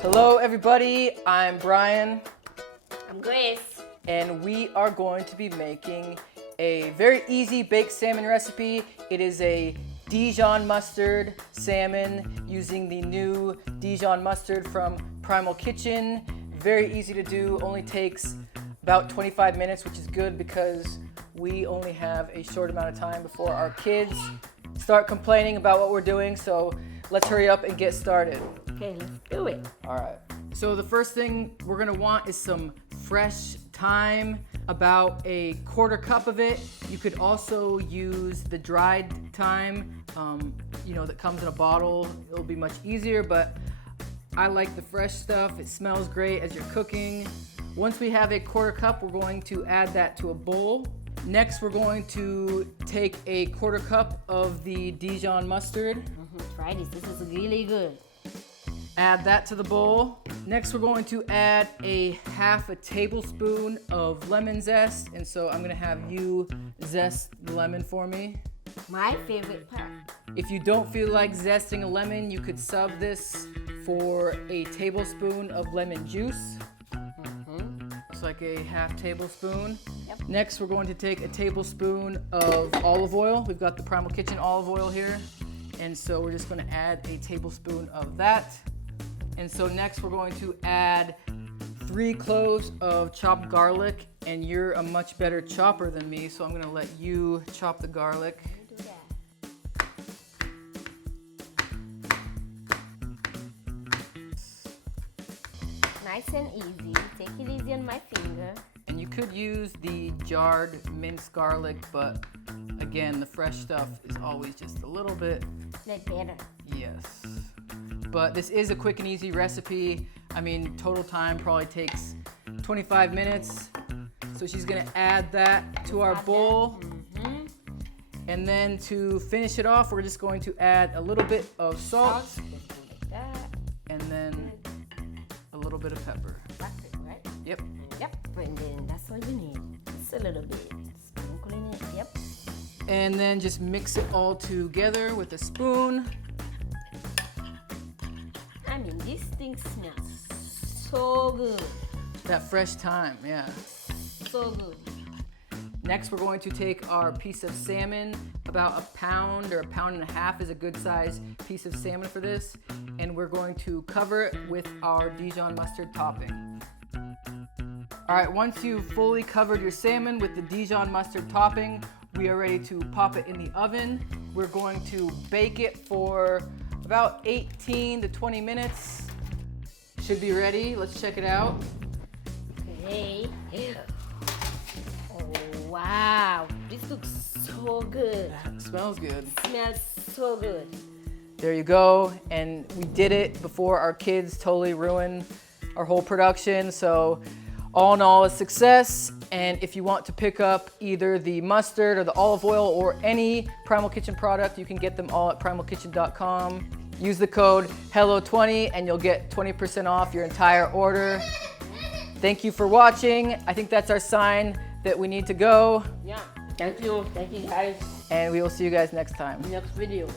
Hello everybody, I'm Brian. I'm Grace. And we are going to be making a very easy baked salmon recipe. It is a Dijon mustard salmon using the new Dijon mustard from Primal Kitchen. Very easy to do, only takes about 25 minutes, which is good because we only have a short amount of time before our kids start complaining about what we're doing. So let's hurry up and get started. Okay, let's do it. All right. So the first thing we're gonna want is some fresh thyme, about a quarter cup of it. You could also use the dried thyme, that comes in a bottle. It'll be much easier, but I like the fresh stuff. It smells great as you're cooking. Once we have a quarter cup, we're going to add that to a bowl. Next, we're going to take a quarter cup of the Dijon mustard. Try this. This is really good. Add that to the bowl. Next, we're going to add a half a tablespoon of lemon zest. And so I'm gonna have you zest the lemon for me. My favorite part. If you don't feel like zesting a lemon, you could sub this for a tablespoon of lemon juice. It's like a half tablespoon. Yep. Next, we're going to take a tablespoon of olive oil. We've got the Primal Kitchen olive oil here. And so we're just gonna add a tablespoon of that. And so next we're going to add 3 cloves of chopped garlic, and you're a much better chopper than me, so I'm gonna let you chop the garlic. Do that. Nice and easy. Take it easy on my finger. And you could use the jarred minced garlic, but again, the fresh stuff is always just a little bit better. Yes. But this is a quick and easy recipe. I mean, total time probably takes 25 minutes. So she's gonna add that to our bowl. And then to finish it off, we're just going to add a little bit of salt. Like that. And then a little bit of pepper. That's it, right? Yep. Yep. And then that's all you need. Just a little bit. Sprinkling it. Yep. And then just mix it all together with a spoon. I mean, this thing smells so good. That fresh thyme, yeah. So good. Next, we're going to take our piece of salmon. About a pound or a pound and a half is a good size piece of salmon for this. And we're going to cover it with our Dijon mustard topping. All right, once you've fully covered your salmon with the Dijon mustard topping, we are ready to pop it in the oven. We're going to bake it for about 18 to 20 minutes. Should be ready. Let's check it out. Okay. Oh, wow. This looks so good. It smells good. Smells so good. There you go. And we did it before our kids totally ruined our whole production. So all in all, a success. And if you want to pick up either the mustard or the olive oil or any Primal Kitchen product, you can get them all at primalkitchen.com. Use the code HELLO20 and you'll get 20% off your entire order. Thank you for watching. I think that's our sign that we need to go. Yeah. Thank you. Thank you, guys. And we will see you guys next time. Next video.